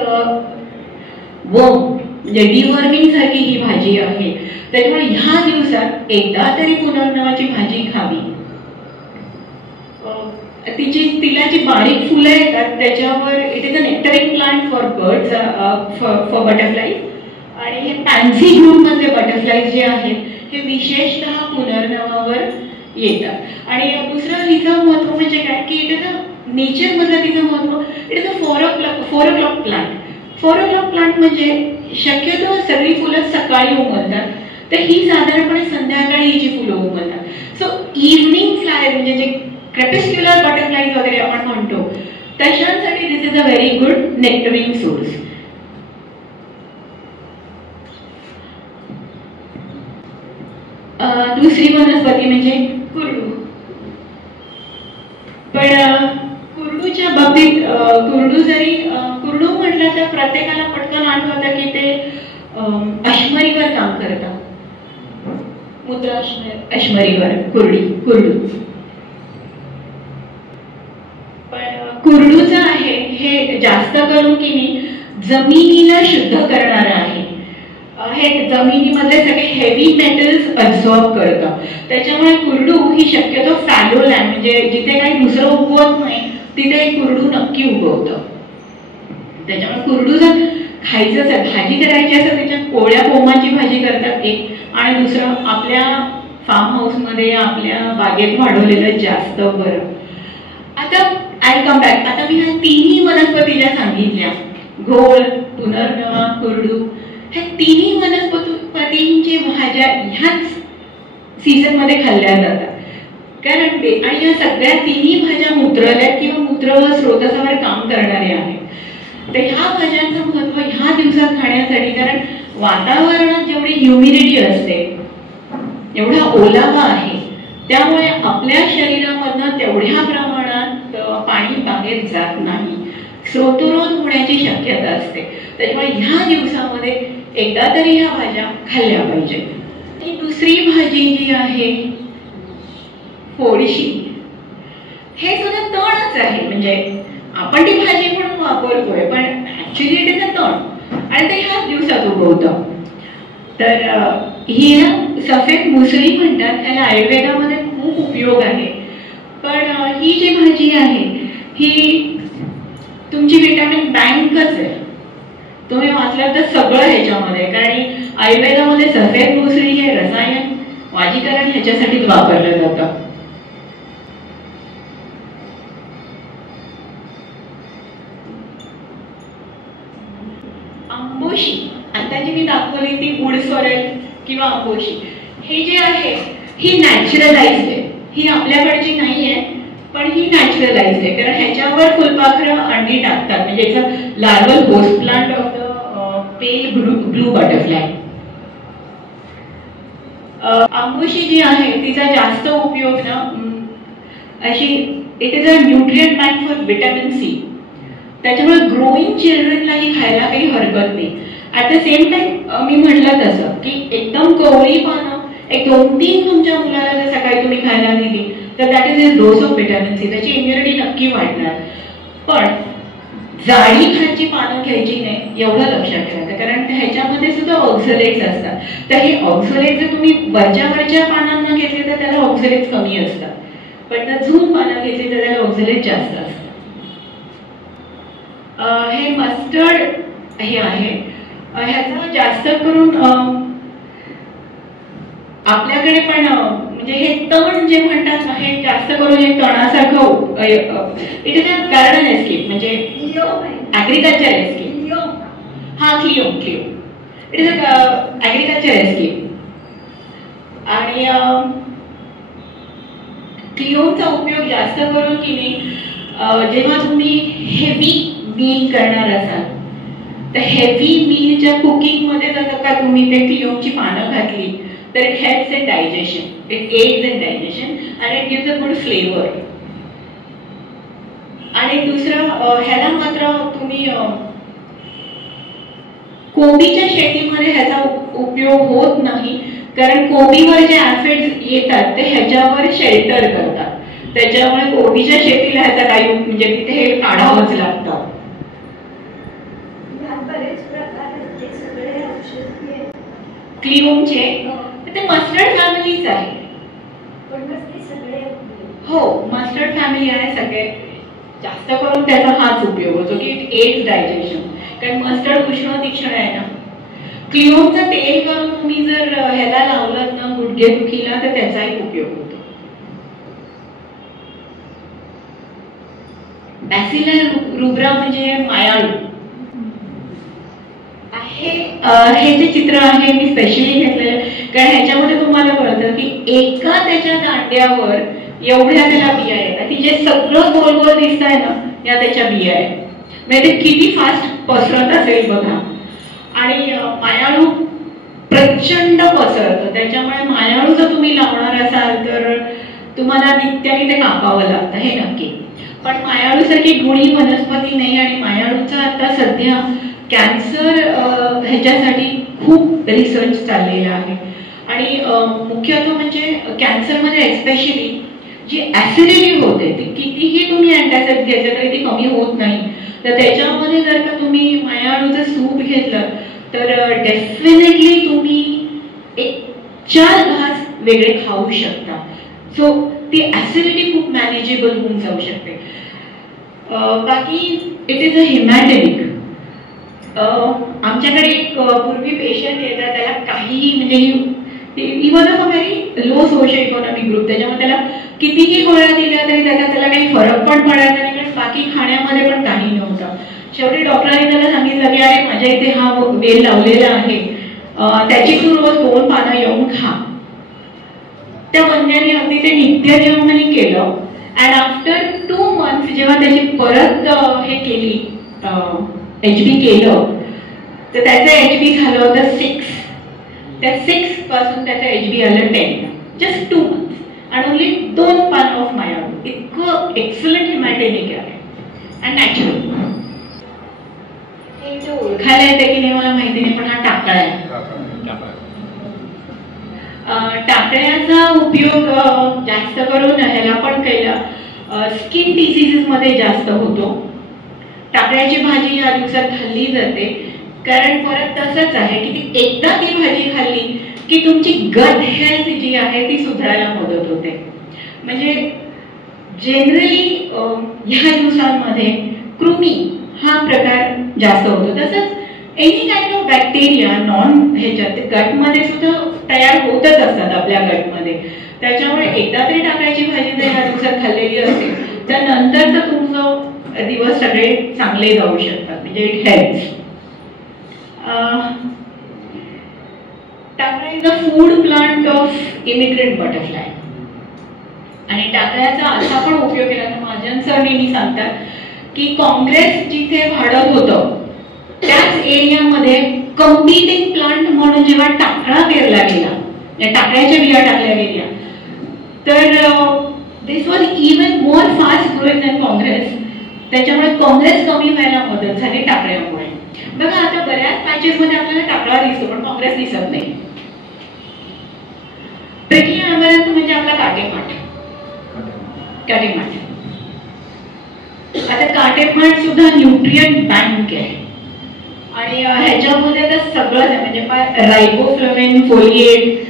वर्म म्हणजे डिवर्मिंग सारखी ही भाजी आहे. त्याच्यामुळे ह्या दिवसात एकदा तरी पुनर्नवाची भाजी खावी. तिला जी बारीक फुलं येतात त्याच्यावर it is a nectaring plant for birds, for butterflies, आणि हे पॅन्सी ग्रुप मधले बटरफ्लाईज जे आहेत हे विशेषतः पुनर्नवावर येतात. आणि दुसरं हिचं महत्व म्हणजे काय की इट इज अ नेचर मधलं तिचं महत्व, it is a 4 o'clock plant. 4 o'clock plant म्हणजे शक्यतो सगळी फुलं सकाळी उमलतात, तर ही साधारणपणे संध्याकाळी हिची फुलं उमलतात. सो इव्हनिंग फ्लायर म्हणजे जे क्रेपस्क्युलर बटरफ्लाईज वगैरे आपण म्हणतो तशांसाठी this is a very good nectaring source. दुसरी वनस्पती म्हणजे कुरडू. पण कुरडूच्या बाबतीत कुरडू म्हटलं तर प्रत्येकाला पटकन आठवतं की ते अश्मरीवर काम करतात, मूत्र अश्मरीवर कुरडू. पण कुरडूचं आहे हे जास्त करून की नाही जमिनीला शुद्ध करणारं आहे. हे जमिनीमधले सगळे हेवी मेटल्स अब्सॉर्ब करतं. त्याच्यामुळे कुरडू ही शक्यतो फॅलो लँड म्हणजे जिथे काही दुसरं उगवत नाही तिथे कुरडू नक्की उगवतं. त्याच्यामुळे कुरडू जर खायचं असेल, भाजी करायची असेल, त्याच्या कोवळ्या कोमाची भाजी करतात एक, आणि दुसरं आपल्या फार्म हाऊस मध्ये आपल्या बागेत वाढवलेलं जास्त बरं. आता आय कम बॅक. आता मी ह्या तिन्ही वनस्पती ज्या सांगितल्या, घोळ, पुनर्नवा, कुरडू, ह्या तिन्ही वनस्पतींची भाज्या ह्याच सीझन मध्ये खाल्ल्या जातात. कारण आणि या सगळ्या तिन्ही भाज्या मूत्रालयात किंवा मूत्र स्रोतसावर काम करणारे आहेत. तर ह्या भाज्यांचं महत्व ह्या दिवसात खाण्यासाठी, कारण वातावरणात जेवढी ह्युमिडिटी असते, एवढा ओलावा आहे, त्यामुळे आपल्या शरीरामधनं तेवढ्या प्रमाणात पाणी बाहेर जात नाही, स्रोतरोध होण्याची शक्यता असते. त्याच्यामुळे ह्या दिवसामध्ये एकदा तरी ह्या भाज्या खाल्ल्या पाहिजेत. ही दुसरी भाजी जी आहे फोडशी, हे सुद्धा तणच आहे. म्हणजे आपण ती भाजी म्हणून वापरतोय पण ऍक्च्युली इट इज अ तण, आणि ते ह्याच दिवसात उगवतं. तर ही सफेद मुसळी म्हणतात, त्याला आयुर्वेदामध्ये खूप उपयोग आहे. पण ही जी भाजी आहे ही तुमची विटॅमिन बँकच आहे. तुम्ही वाचलात तर सगळं ह्याच्यामध्ये, कारण आयुर्वेदामध्ये सफेद मुसळी हे रसायन वाजीकरण ह्याच्यासाठीच वापरलं जातं. दाखवली ती उड सोरेल किंवा आंबोशी, हे जे आहे ही नॅचरलाइज्ड आहे, ही आपल्याकडची नाही आहे, पण ही नॅचरलाइज्ड आहे. कारण ह्याच्यावर फुलपाखरं अंडी टाकतात, म्हणजे it's a larval host plant of the pale blue butterfly. आंबोशी जी आहे तिचा जास्त उपयोग ना अशी, it is a nutrient bank for vitamin C. त्याच्यामुळे ग्रोईंग चिल्ड्रनलाही खायला काही हरकत नाही. ॲट द सेम टाइम मी म्हटलं तसं की एकदम कवळी पानं एक 2-3 तुमच्या मुलाला जर सकाळी तुम्ही खायला दिली तर that is is dose of vitamin C, त्याची इम्युनिटी नक्की वाढणार. पण जाडी खायची पानं घ्यायची नाही एवढं लक्षात ठेवायचं, कारण ह्याच्यामध्ये सुद्धा ऑक्झलेट्स असतात. तर हे ऑक्झलेट जर तुम्ही वरच्या पानांना घेतले तर त्याला ऑक्झलेट्स कमी असतात, पण जर झूम पानं घेतली तर त्याला ऑक्झलेट जास्त असतात. हे मस्टर्ड हे आहे, ह्याचा जास्त करून आपल्याकडे पण म्हणजे हे तण जे म्हणतात ना, हे जास्त करून एक तणासारखं, it is a garden escape, म्हणजे ॲग्रिकल्चर एस्केप. हा cleome, it is a agriculture escape. आणि क्लिओमचा उपयोग जास्त करून की नाही, जेव्हा तुम्ही हेवी मील करणार असाल तर हेवी मीलच्या कुकिंगमध्ये जर का तुम्ही ते क्लिओमची पानं घातली तर it helps in digestion, it adds in digestion and it gives a good flavour. आणि दुसरं, ह्याला मात्र तुम्ही कोबीच्या शेतीमध्ये ह्याचा उपयोग होत नाही, कारण कोबीवर जे ऍसिड्स येतात ते ह्याच्यावर शेल्टर करतात. त्याच्यामुळे कोबीच्या शेतीला ह्याचा काही म्हणजे तिथे हे काढावंच लागतं. क्लिओमचे ते मस्टर्ड फॅमिलीच आहे. हो, मस्टर्ड फॅमिली आहे. सगळे जास्त करून त्याचा हाच उपयोग होतो की इट एड्स डायजेशन, कारण मस्टर्ड उष्ण तीक्ष्ण आहे ना. क्लिओमचं तेल करून तुम्ही जर ह्याला लावलात ना गुडघेदुखीला तर त्याचाही उपयोग होतो. बॅसिलस रुब्रा म्हणजे मायाळू आहे. हे जे चित्र आहे मी स्पेशली घेतलेलं कारण ह्याच्यामध्ये तुम्हाला कळतं की एका त्याच्या दांड्यावर एवढ्या त्याला बिया येतात, की जे सगळं गोल गोल दिसत आहे ना या त्याच्या बिया आहेत. म्हणजे ते किती फास्ट पसरत असेल बघा. आणि मायाळू प्रचंड पसरतं, त्याच्यामुळे मायाळू जर तुम्ही लावणार असाल तर तुम्हाला नित्याने ते कापावं लागतं, हे नक्की. पण मायाळू सारखी गुणी वनस्पती नाही. आणि मायाळूचा आता सध्या कॅन्सर ह्याच्यासाठी खूप रिसर्च चाललेला आहे. आणि मुख्यतः म्हणजे कॅन्सरमध्ये एक्स्पेशली जी ऍसिडिटी होते ती कितीही तुम्ही अँटासिड घ्यायचं तरी ती कमी होत नाही. तर त्याच्यामध्ये जर का तुम्ही मायाळूचं सूप घेतलं तर डेफिनेटली तुम्ही 1-4 घास वेगळे खाऊ शकता. सो ती ऍसिडिटी खूप मॅनेजेबल होऊन जाऊ शकते. बाकी इट इज अ हिमॅटेनिक. आमच्याकडे एक पूर्वी पेशंट येतात, त्याला काहीही म्हणजे he was a very low social economic group, त्याच्यामुळे त्याला कितीही गोळ्या दिल्या तरी त्याला काही फरक पण पडायचा नाही, कारण बाकी खाण्यामध्ये पण काही नव्हतं. शेवटी डॉक्टरांनी त्याला सांगितलं की अरे माझ्या इथे हा वेल लावलेला आहे, त्याची तू रोज 2 पानं येऊन खा. त्या बंद्याने अगदी ते नित्यनियमाने केलं. अँड आफ्टर 2 मंथ्स जेव्हा त्याची परत हे केली HB केलं तर त्याचं HB झालं होतं 6. त्या 6 पासून त्याचं HB आलं 10. जस्ट 2 मंथ्स आणि ओनली 2 पान ऑफ मायाळू. इतकं एक्सलंट हिमॅटेनिक आहे अँड नॅचरल. हे ओळखायला येते की नाही मला माहिती नाही, पण हा टाकळा आहे. टाकळ्याचा उपयोग जास्त करून ह्याला पण केला, स्किन डिसीजेस मध्ये जास्त होतो. टाकळ्याची भाजी या दिवसात खाल्ली जाते, कारण परत तसंच आहे की ती एकदा ती भाजी खाल्ली की तुमची गट हेल्थ जी आहे ती सुधारायला मदत होते. म्हणजे जनरली ह्या दिवसांमध्ये कृमी हा प्रकार जास्त होतो. तसंच any kind of bacteria non ह्याच्यात गटमध्ये सुद्धा तयार होतच असतात आपल्या गटमध्ये. त्याच्यामुळे एकदा तरी टाकळ्याची भाजी जर ह्या दिवसात खाल्लेली असेल तर नंतर तर तुमचं दिवस सगळे चांगले जाऊ शकतात, म्हणजे इट हेल्प्स. टाकळा is a food plant of immigrant butterfly. आणि टाकळ्याचा असा पण उपयोग केला तर महाजन सर नेहमी सांगतात की काँग्रेस जिथे वाढत होतं त्याच एरियामध्ये कम्पिटिंग प्लांट म्हणून जेव्हा टाकळा पेरला गेला, या टाकळ्याच्या बिया टाकल्या गेल्या, तर this was even more fast growing than congress. त्याच्यामुळे काँग्रेस कमी व्हायला मदत झाली टाकळ्यामुळे. बघा आता बऱ्याच पॅचेस मध्ये आपल्याला टाकळा दिसतो पण काँग्रेस दिसत नाही. प्रिटी अमरंथ म्हणजे आपला काटेमाठ. आता काटेमाठ सुद्धा न्यूट्रिएंट बँक आहे आणि ह्याच्यामध्ये तर सगळंच आहे, म्हणजे riboflavin, folate,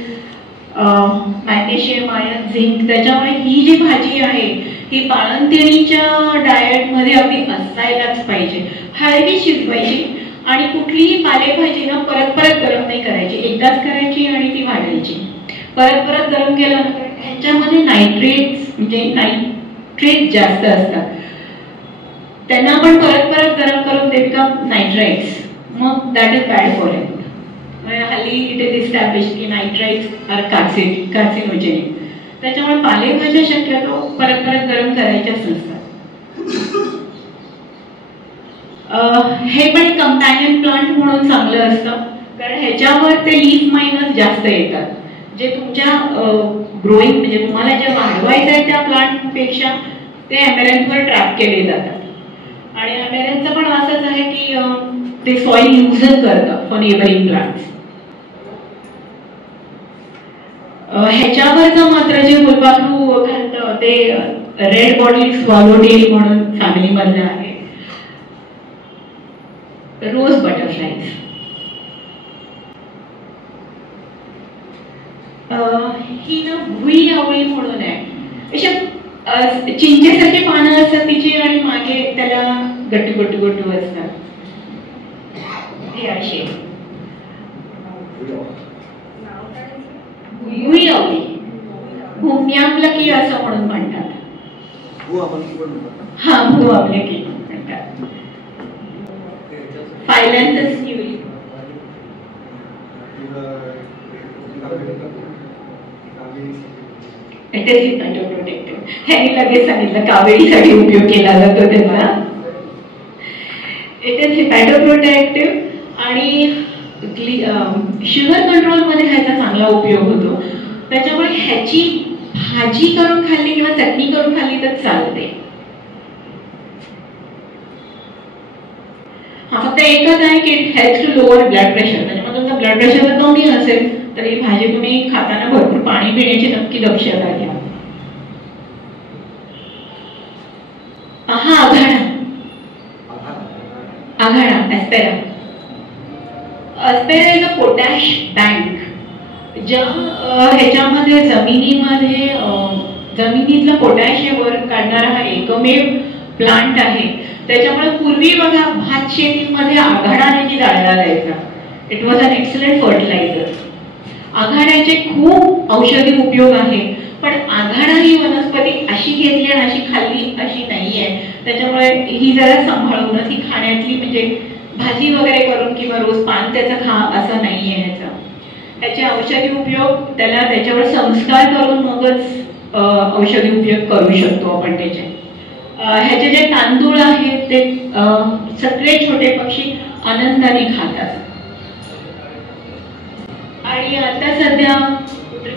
magnesium, iron, zinc. त्याच्यामुळे ही जी भाजी आहे ही बाळंतिणीच्या डाएट मध्ये अगदी असायलाच पाहिजे. हळवी शिजवायची आणि कुठलीही पालेभाजी ना परत परत गरम नाही करायची, एकदाच करायची आणि ती वाढायची. परत परत गरम केल्यानंतर ह्याच्यामध्ये नायट्रेट्स म्हणजे नायट्रेट जास्त असतात, त्यांना आपण परत परत गरम करून ते बिकम नायट्राइट्स. मग that is bad for health. हल्ली इट इज इस्टॅब्लिश की नायट्राइट्स आर कार्सिनोजेनिक. त्याच्यामुळे पालेभाज्या शक्यतो परत परत गरम करायच्याच नसतात. हे पण कंपॅनियन प्लांट म्हणून चांगलं असतं कारण ह्याच्यावर ते लीफ मायनस जास्त येतात, जे तुमच्या ग्रोईंग म्हणजे तुम्हाला जे वाढवायचं आहे त्या प्लांटपेक्षा ते अमेरॅन्थवर ट्रॅप केले जातात. आणि अमेरॅन्थचं पण असंच आहे की ते सॉइल युजच करतं फॉर नेबरिंग प्लांट्स. ह्याच्यावरचं मात्र जे फुलपाखरू घालतं ते रेड बॉडी स्वॅलोटेल म्हणून फॅमिली मधलं आहे, रोज बटरफ्लाईज. ही ना भुई आवळी म्हणून आहे, अशा चिंचेसारखी पानं असतात तिची आणि मागे त्याला गट्टू गट्टू गट्टू असतात. हे असे भुई आवळी, भूम्यामलकी असं म्हणून म्हणतात. हा, भूआमलकी म्हणतात. फायलॅन्थस न्यूली. It is hepatoprotective. ह्यांनी लगेच सांगितलं कावेरीसाठी उपयोग केला जातो त्याचा. इट इज हिपॅटोप्रोटेक्टिव्ह आणि शुगर कंट्रोल मध्ये ह्याचा चांगला उपयोग होतो. त्याच्यामुळे ह्याची भाजी करून खाल्ली किंवा चटणी करून खाल्ली तर चालते. हा फक्त एकच आहे की it helps to lower blood pressure. त्याच्यामुळे तुमचं ब्लड प्रेशर जर कमी असेल तर ही भाजी तुम्ही खाताना भरपूर पाणी पिण्याची नक्की दक्षता घ्या. हा, आघाडा aspera. Aspera is a potash bank. ज्या ह्याच्यामध्ये जमिनीमध्ये जमिनीतलं पोटॅशियम वर काढणारा हा एकमेव प्लांट आहे. त्याच्यामुळे पूर्वी बघा भात शेतीमध्ये आघाडाने जी जाळला जायचा, it was an excellent fertiliser. आघाड्याचे खूप औषधी उपयोग आहे, पण आघाडा ही वनस्पती अशी घेतली आणि अशी खाल्ली अशी नाहीये. त्याच्यामुळे ही जरा सांभाळूनच ही खाण्यातली म्हणजे भाजी वगैरे करून किंवा रोज पान त्याचं खा असं नाहीये. ह्याचे औषधी उपयोग त्याला त्याच्यावर संस्कार करून मगच औषधी उपयोग करू शकतो आपण त्याचे. ह्याचे जे तांदूळ आहेत ते सगळे छोटे पक्षी आनंदाने खातात. आणि आता सध्या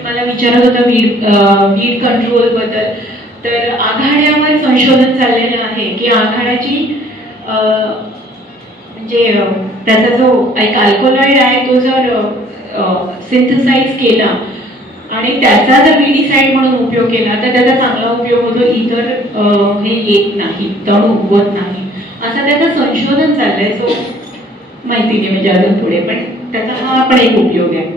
मला विचारत होतं वीड कंट्रोल बद्दल, तर आघाड्यावर संशोधन चाललेलं आहे की आघाड्याची म्हणजे त्याचा जो एक अल्कोलॉइड आहे तो जर सिंथेसाइज केला आणि त्याचा जर विडीसाइड म्हणून उपयोग केला तर त्याचा चांगला उपयोग होतो. इतर हे येत नाही, तण उगवत नाही असं त्याचं संशोधन चाललंय. सो माहिती नाही म्हणजे अजून पुढे, पण त्याचा हा पण एक उपयोग आहे.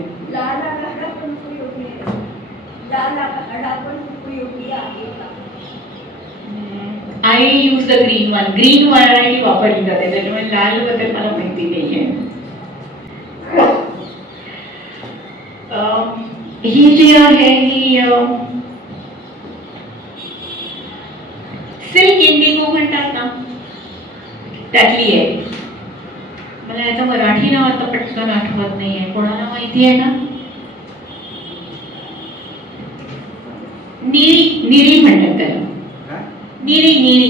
I use the green one. Green variety वापरली जाते, त्याच्यामुळे लाल बद्दल मला माहिती नाहीये. ही जी आहे ही सिल्क इंडिगो म्हणतात ना त्यातली आहे. मला याचं मराठी नाव आता पटकन आठवत नाहीये. कोणाला माहिती आहे का? निळी निळी म्हणतात त्याला, निळी निळी.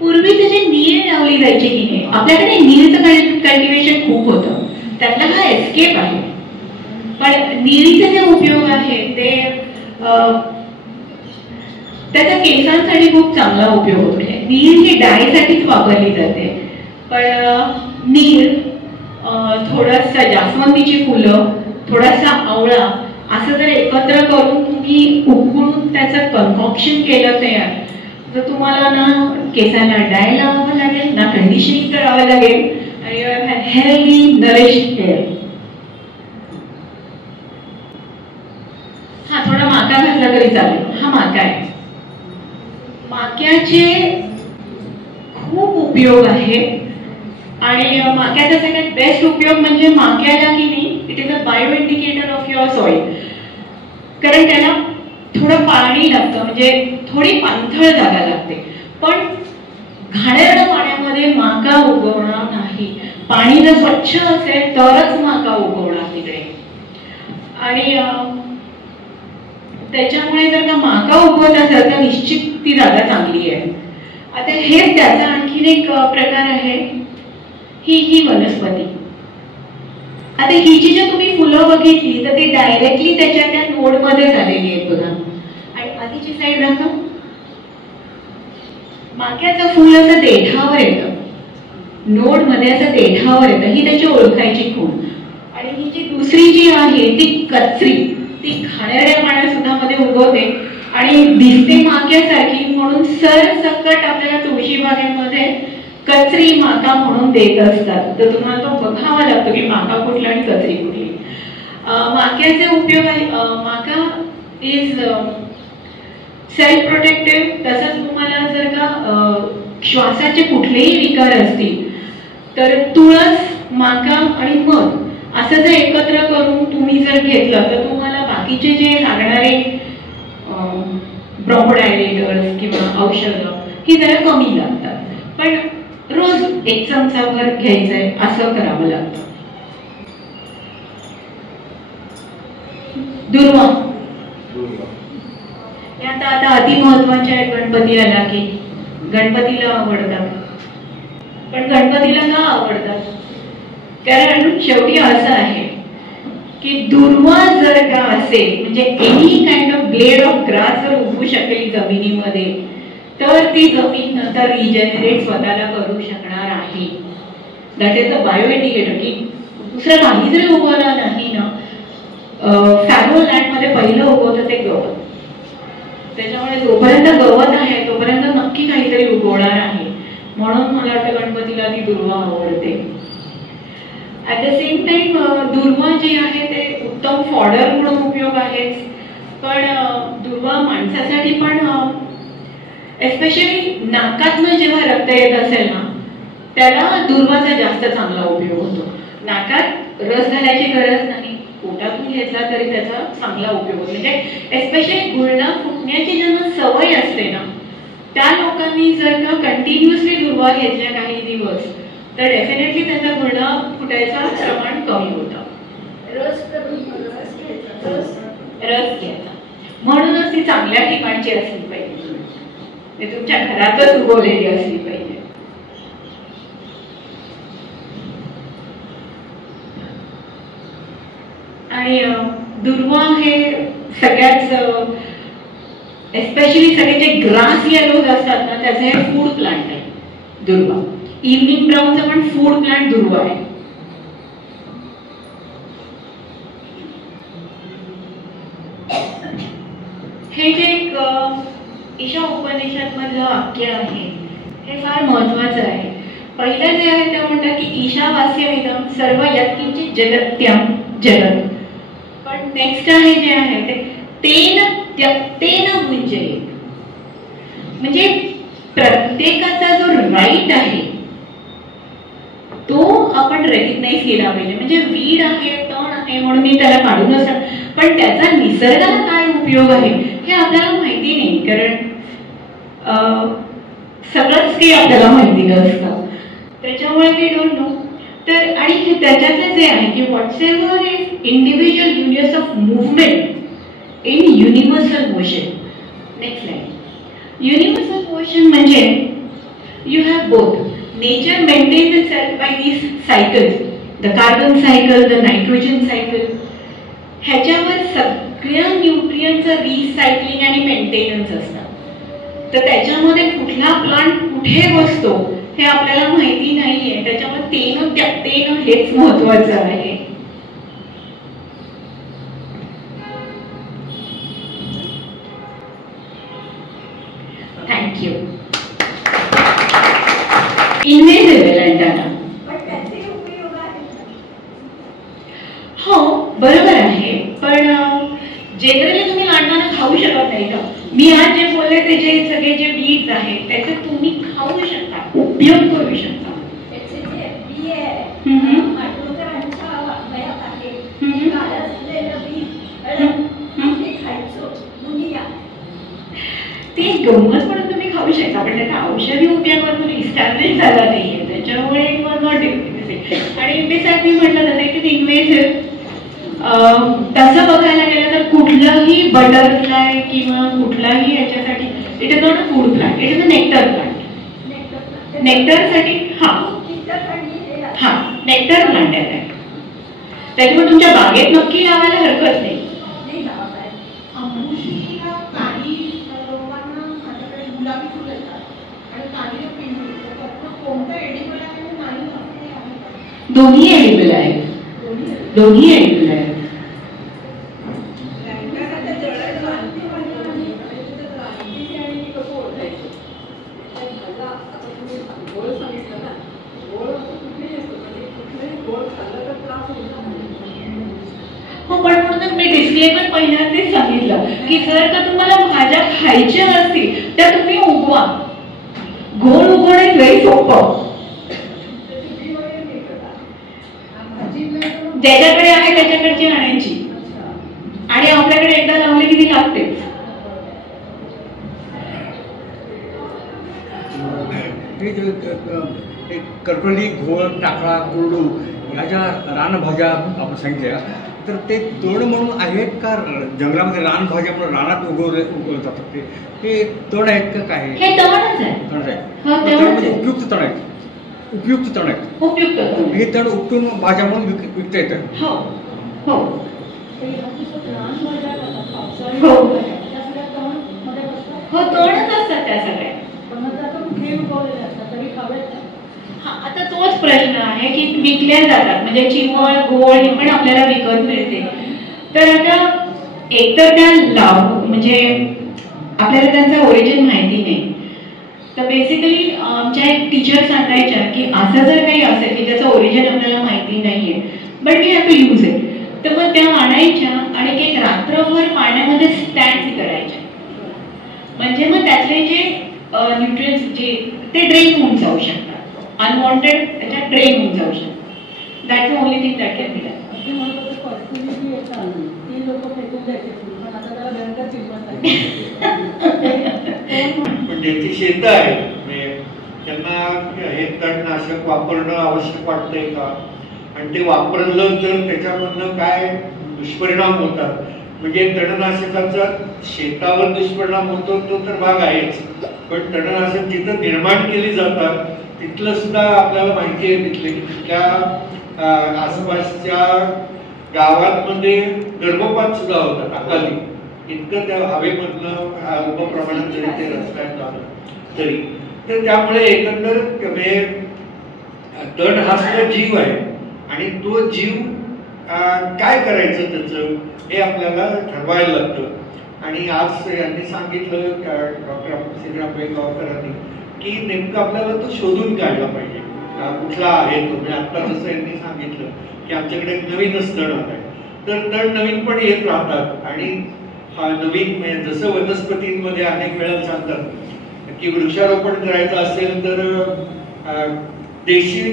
पूर्वी त्याची नीळ लावली जायची की नाही, आपल्याकडे नीळचं कल्टिवेशन खूप होतं, त्यातला हा एस्केप आहे. पण निळीचे जे उपयोग आहे ते त्याच्या केसांसाठी खूप चांगला उपयोग होतो. नीळ ही डायसाठीच वापरली जाते. पण नीळ, थोडासा जास्वंदीची फुलं, थोडासा आवळा असं जर एकत्र करून तुम्ही उकळून त्याचं कन्कॉक्शन केलं तयार, तर तुम्हाला ना केसाला डाय लावावं लागेल, ना कंडिशनिंग करावं लागेल, आणि हेल्दी नरिश्ड हेअर. हा थोडा माका घातला तरी चालेल. हा माका आहे. माक्याचे खूप उपयोग आहेत आणि माक्याचा सगळ्यात बेस्ट उपयोग म्हणजे माक्याला की नाही, it is a bio indicator of your soil. कारण त्याला थोडं पाणी लागतं, म्हणजे थोडी पाणथळ जागा लागते. पण घाणेरड्या पाण्यामध्ये माका उगवणार नाही. पाणी जर स्वच्छ असेल तरच माका उगवणार तिकडे. आणि त्याच्यामुळे जर का माका उगवत असेल तर निश्चित ती जागा चांगली आहे. आता हेच त्याचा आणखीन एक प्रकार आहे, ही वनस्पती. आता ही जी जर तुम्ही फुलं बघितली तर ती डायरेक्टली त्याच्या त्या नोडमध्ये झालेली आहेत बघा. आणि आधीची साईड दाखव. माक्याचं फुल असं देठावर येतं, नोडमध्ये असं देठावर येतं, ही त्याची ओळखायची खूण. आणि ही जी दुसरी जी आहे ती कचरी, ती घाणेरड्या पाण्यासुद्धा मध्ये उगवते आणि दिसते माक्यासारखी, म्हणून सरसकट आपल्याला तुळशी बागेमध्ये कचरी माका म्हणून देत असतात. तर तुम्हाला तो बघावा लागतो की माका कुठला आणि कचरी कुठली. माक्याचे उपयोग आहे, माका इज सेल्फ प्रोटेक्टिव्ह. तसंच तुम्हाला जर का श्वासाचे कुठलेही विकार असतील तर तुळस, माका आणि मध असं जर एकत्र करून तुम्ही जर घेतलं तर तुम्हाला बाकीचे जे लागणारे ब्रॉन्कोडायलेटर्स किंवा औषधं ही जरा कमी लागतात. पण रोज 1 चमचाभर घ्यायचंय असं करावं लागतं. दुर्वा आता अति महत्वाचे आहे. गणपती आला की गणपतीला आवडतात. पण गणपतीला का आवडतात? कारण शेवटी असं आहे की दुर्वा जर का असेल, म्हणजे any kind of blade of grass जर उगवू शकेल जमिनीमध्ये, तर ती जमीन नंतर रिजनरेट स्वतःला करू शकणार आहे. That is the bio indicator. की दुसरं काही जरी उगवलं नाही ना, फॅरो लँड मध्ये पहिलं उगवतं ते गवत. त्याच्यामुळे जोपर्यंत गवत आहे तोपर्यंत नक्की काहीतरी उगवणार आहे. म्हणून मला वाटतं गणपतीला ती दुर्वा आवडते. ॲट द सेम टाइम दुर्वा जे आहे ते उत्तम फॉडर म्हणून उपयोग आहेच. पण दुर्वा माणसासाठी पण, एस्पेशली नाकातनं जेव्हा रक्त येत असेल ना, त्याला दुर्वाचा जास्त चांगला उपयोग होतो. नाकात रस घालायची गरज नाही, पोटातून घेतला तरी त्याचा चांगला उपयोग होतो. म्हणजे एस्पेशली गुळणा फुटण्याची ज्यांना सवय असते ना, त्या लोकांनी जर का कंटिन्युअसली दुर्वा घेतल्या काही दिवस तर डेफिनेटली त्यांचा गुळणा फुटायचं प्रमाण कमी होतं. रस घ्यायचा. म्हणूनच ती चांगल्या ठिकाणची असली पाहिजे, ते तुमच्या घरातच उगवलेली असली पाहिजे. आणि दुर्वा हे सगळ्याच, एस्पेशली सगळे जे ग्रास येलोज असतात ना, त्याचं हे फूड प्लांट आहे दुर्वा. इव्हनिंग ब्राऊनचा पण फूड प्लांट दुर्वा आहे. हे जे ईशा उपनिषद मधलं वाक्य आहे हे फार महत्वाचं आहे. पहिलं जे आहे ते म्हणतात की ईशावास्यमिदं सर्व यत्किंचित् जगत्यं जगत्. पण नेक्स्ट आहे जे आहे ते तेन त्यक्तेन भुञ्जयेत्. म्हणजे प्रत्येकाचा जो राईट आहे तो आपण रेकग्नाइज केला पाहिजे. म्हणजे वीड आहे, तण आहे म्हणून मी त्याला काढूनच, पण त्याचा निसर्गाला काय उपयोग आहे हे आपल्याला माहिती नाही. कारण सगळंच काही आपल्याला माहिती नसतं, त्याच्यामुळे वी डोंट नो. तर आणि त्याच्यातले जे आहे की whatsoever is individual units of movement in universal cycle, the carbon cycle, the nitrogen cycle, ह्याच्यावर सगळ्या न्यूट्रियंटचं रिसायकलिंग आणि मेंटेनन्स असतं. तर त्याच्यामध्ये कुठला प्लांट कुठे बसतो हे आपल्याला माहिती नाहीये. त्याच्यामुळे तेन हेच महत्वाचं आहे. थँक्यू. इन्व्हेजिबल अँटेना. हो बरोबर आहे, पण जनरली तुम्ही लांडणं खाऊ शकत नाही का? मी आज जे बोलले ते जे सगळे जे बीज आहेत त्याचे तुम्ही खाऊ शकता, उपयोग करू शकता. ते गंमत म्हणून तुम्ही खाऊ शकता, पण त्याचा औषधी उपयोग म्हणून इस्टॅब्लिश झाला नाहीये, त्याच्यामुळे इट वॉज नॉट डिफिकल्ट. आणि इन्व्हेज मी म्हटलं तसं की इन्व्हेज तसं बघायला गेलं तर कुठलंही बटरफ्लाय किंवा कुठलाही याच्यासाठी it is not a food plant, it is a nectar plant. नेक्टरसाठी नेक्टर प्लांट आहे. त्याच्यामुळे तुमच्या बागेत नक्की लावायला हरकत नाही. दोन्ही एडिबल आहेत, दोन्ही एडिबल आहेत. हो, पण म्हणून मी डिस्क्लेमर पहिल्यांदाच सांगितलं की जर का तुम्हाला भाज्या खायच्या असतील तर तुम्ही उगवा. गोल उगवणे व्हेरी सोपं. ज्याच्याकडे आहे त्याच्याकडची आणायची आणि आपल्याकडे एकदा लावली की ती लागतेच. करटोली, घोळ, टाकळा, कुरडू ह्या ज्या रानभाज्या आपण सांगितल्या तर ते तण म्हणून आहेत का जंगलामध्ये रानभाज्या म्हणून रानात उगवले जातात ते तण आहेत का काय? हे तणच आहे. तण आहे म्हणजे उपयुक्त तण आहेत. उपयुक्त तण आहेत. उपयुक्त हे तण उपटून भाज्या म्हणून विकता येतं. हो हो हो तणच असतात त्या सगळ्या. आता तोच प्रश्न आहे की विकल्या जातात म्हणजे चिवळ गोळ हे पण आपल्याला विकत मिळते. तर आता एकतर त्या लाव म्हणजे आपल्याला त्यांचं ओरिजिन माहिती नाही. तर बेसिकली आमच्या एक टीचर सांगायच्या की असं जर काही असेल की ज्याचं ओरिजिन आपल्याला माहिती नाहीये but we have to use it, तर मग त्या आणायच्या आणि एक रात्रभर पाण्यामध्ये स्टँड करायच्या. म्हणजे मग त्यातले जे न्यूट्रिएंट्स जे ते ड्रेन होऊन जाऊ शकतात, अनवॉन्टेड त्याच्यात ड्रेन होऊन जाऊ शकतात. That is only thing that can be done. पण ज्यांची शेतं आहेत त्यांना हे तणनाशक वापरणं आवश्यक वाटतंय का, आणि ते वापरलं तर त्याच्यामधनं काय दुष्परिणाम होतात. म्हणजे तणनाशकाचा शेतावर दुष्परिणाम होतो तो तर भाग आहेच, पण तणनाशक जिथं निर्माण केली जातात तिथलं सुद्धा आपल्याला माहिती आहे तिथले की तिथल्या आसपासच्या गावांमध्ये गर्भपात सुद्धा होतात अकाली. इतकं त्या हवेमधनं अल्प प्रमाणात जरी ते रस्त्यात झालं तरी. तर त्यामुळे एकंदर तण हा सुद्धा जीव आहे आणि तो जीव काय करायचं त्याचं हे आपल्याला ठरवायला लागतं. आणि आज यांनी सांगितलं डॉक्टर श्रीराम गावकरांनी की नेमकं आपल्याला तो शोधून काढला पाहिजे कुठला आहे तो. म्हणजे आता जसं यांनी सांगितलं की आमच्याकडे एक नवीनच तण आलाय, तर तण नवीन पण येत राहतात. आणि नवीन जसं वनस्पतींमध्ये अनेक वेळा सांगतात की वृक्षारोपण करायचं असेल तर देशी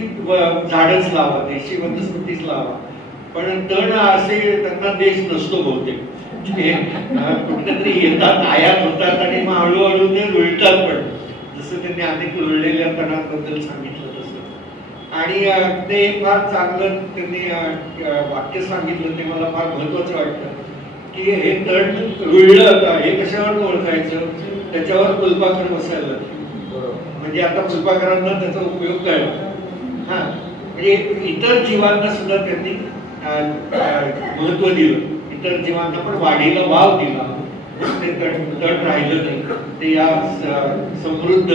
झाडच लावा, देशी वनस्पतीच लावा. पण तण असे त्यांना देश नसतो बहुतेक. कुठेतरी येतात, आयात होतात आणि मग हळूहळू ते रुळतात पण, जसं त्यांनी अनेक रुळलेल्या तणांबद्दल सांगितलं तसं. आणि ते फार चांगलं त्यांनी वाक्य सांगितलं, ते मला फार महत्वाचं वाटतं की हे तण रुळलं का हे कशावर ओळखायचं, त्याच्यावर फुलपाखर बसायला. म्हणजे आता फुलपाखरांना त्याचा उपयोग कळला. हा म्हणजे इतर जीवांना सुद्धा त्यांनी महत्व दिलं, इतर जीवांना पण वाढीला वाव दिला. ते तट राहिलं नाही, ते या समृद्ध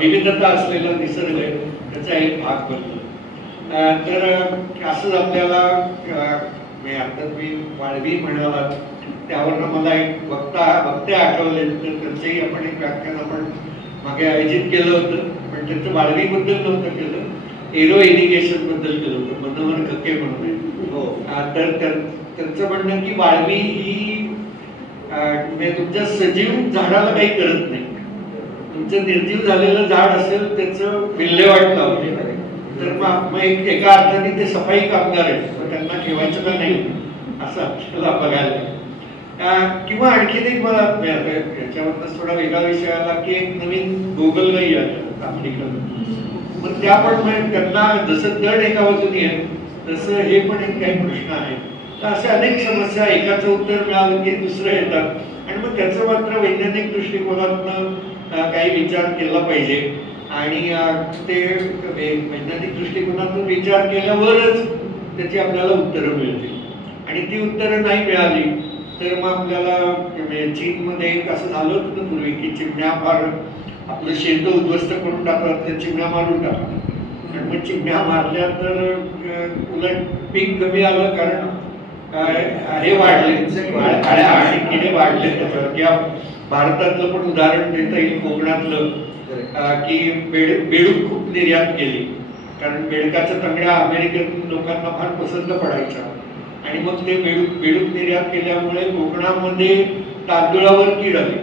विविधता असलेला निसर्ग आहे त्याचा एक भाग बनला. तर असंच आपल्याला आता तुम्ही वाळवी म्हणालात त्यावरनं मला एक वक्ते आठवले, तर त्यांचंही आपण एक व्याख्यान आपण मागे आयोजित केलं होतं, पण त्यांचं वाळवीबद्दल नव्हतं केलं, एरो इरिगेशन बद्दल केलं होतं, मनोहर कक्के म्हणून. तर त्यांचं म्हणणं की वाळवी ही म्हणजे तुमच्या सजीव झाडाला काही करत नाही, तुमचं निर्जीव झालेलं झाड असेल त्याचं विल्हेवाट लावली, तर मग एका अर्थाने ते सफाई कामगार आहेत, त्यांना ठेवायचं का नाही असं आपल्याला बघायला. किंवा आणखीन एक मला याच्यावरच थोडा वेगळा विषय आला की एक नवीन गोगलगाई आलं आफ्रिकेला, मग त्या पण त्यांना जसं दड एका बाजूने आहे तसं हे पण एक काही प्रश्न आहे. तर अशा अनेक समस्या एकाचं उत्तर मिळालं की दुसरं येतात, आणि मग त्याचं मात्र वैज्ञानिक दृष्टिकोनातनं काही विचार केला पाहिजे, आणि ते वैज्ञानिक दृष्टिकोनातून विचार केल्यावरच त्याची आपल्याला उत्तरं मिळतील. आणि ती उत्तरं नाही मिळाली तर मग आपल्याला चीनमध्ये एक असं झालं होतं पूर्वी की चिमण्या फार आपलं शेत उद्ध्वस्त करून टाकतात, त्या चिमण्या मारून टाकतात, आणि मग चिमण्या मारल्या तर उलट पीक कमी आलं, कारण हे वाढले, आणि किडे वाढले त्याच्यावर. किंवा भारतातलं पण उदाहरण देता येईल, कोकणातलं की बेडूक खूप निर्यात केली, कारण बेडकाच्या तंगड्या अमेरिकन लोकांना फार पसंत पडायच्या, आणि मग ते बेडूक निर्यात केल्यामुळे कोकणामध्ये तांदूळावर कीड आली,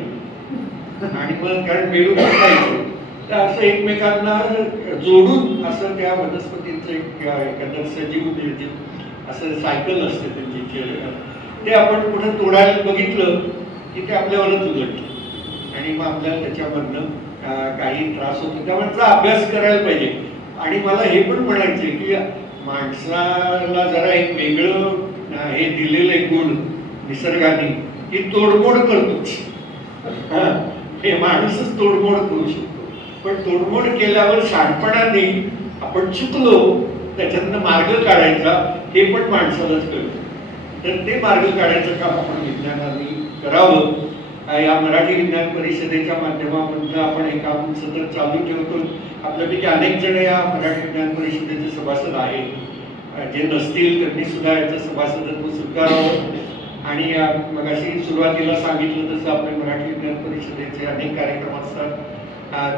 आणि मग कारण बेडूक खायचं, तर असं एकमेकांना जोडून असं त्या वनस्पतींचं एखादं सजीव निर्जीव असं सायकल असते त्यांची, ते आपण पुढे तोडायला बघितलं की ते आपल्यावरच उलटलं, आणि मग आपल्याला त्याच्यामधनं काही त्रास होतो. त्यामुळे अभ्यास करायला पाहिजे. आणि मला हे पण म्हणायचे की माणसाला जरा एक वेगळं हे दिलेलं एक गुण निसर्गाने की तोडमोड करतोच. हे माणूसच तोडमोड करू शकतो, पण तोडमोड केल्यावर शहाणपणाने आपण चुकलो त्याच्यातनं मार्ग काढायचा हे पण माणसालाच कळतं. तर ते मार्ग काढायचं काम आपण विज्ञानाने करावं. या मराठी विज्ञान परिषदेच्या माध्यमातून आपण हे काम सतत चालू ठेवतो. आपल्यापैकी अनेक जण या मराठी विज्ञान परिषदेचे सभासद आहेत, जे नसतील त्यांनी सुद्धा याचं सभासदत्व स्वीकारावं. आणि मगाशी सुरुवातीला सांगितलं तसं आपल्या मराठी विज्ञान परिषदेचे अनेक कार्यक्रम असतात.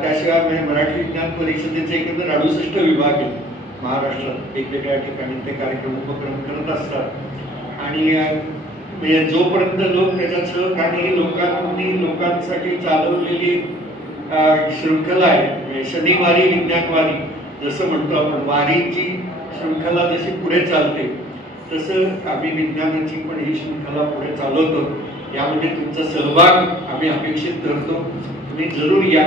त्याशिवाय मराठी विज्ञान परिषदेचे एकंदर 68 विभाग आहेत महाराष्ट्रात, वेगवेगळ्या ठिकाणी ते कार्यक्रम उपक्रम करत असतात. आणि जोपर्यंत लोक त्याच्यात सहकार्य लोकांसाठी चालवलेली शृंखला आहे, शनिवारी विज्ञानवारी जसं म्हणतो आपण, वारीची शृंखला जशी पुढे चालते तसं आम्ही विज्ञानाची पण ही शृंखला पुढे चालवतो. यामध्ये तुमचा सहभाग आम्ही अपेक्षित करतो. तुम्ही जरूर या.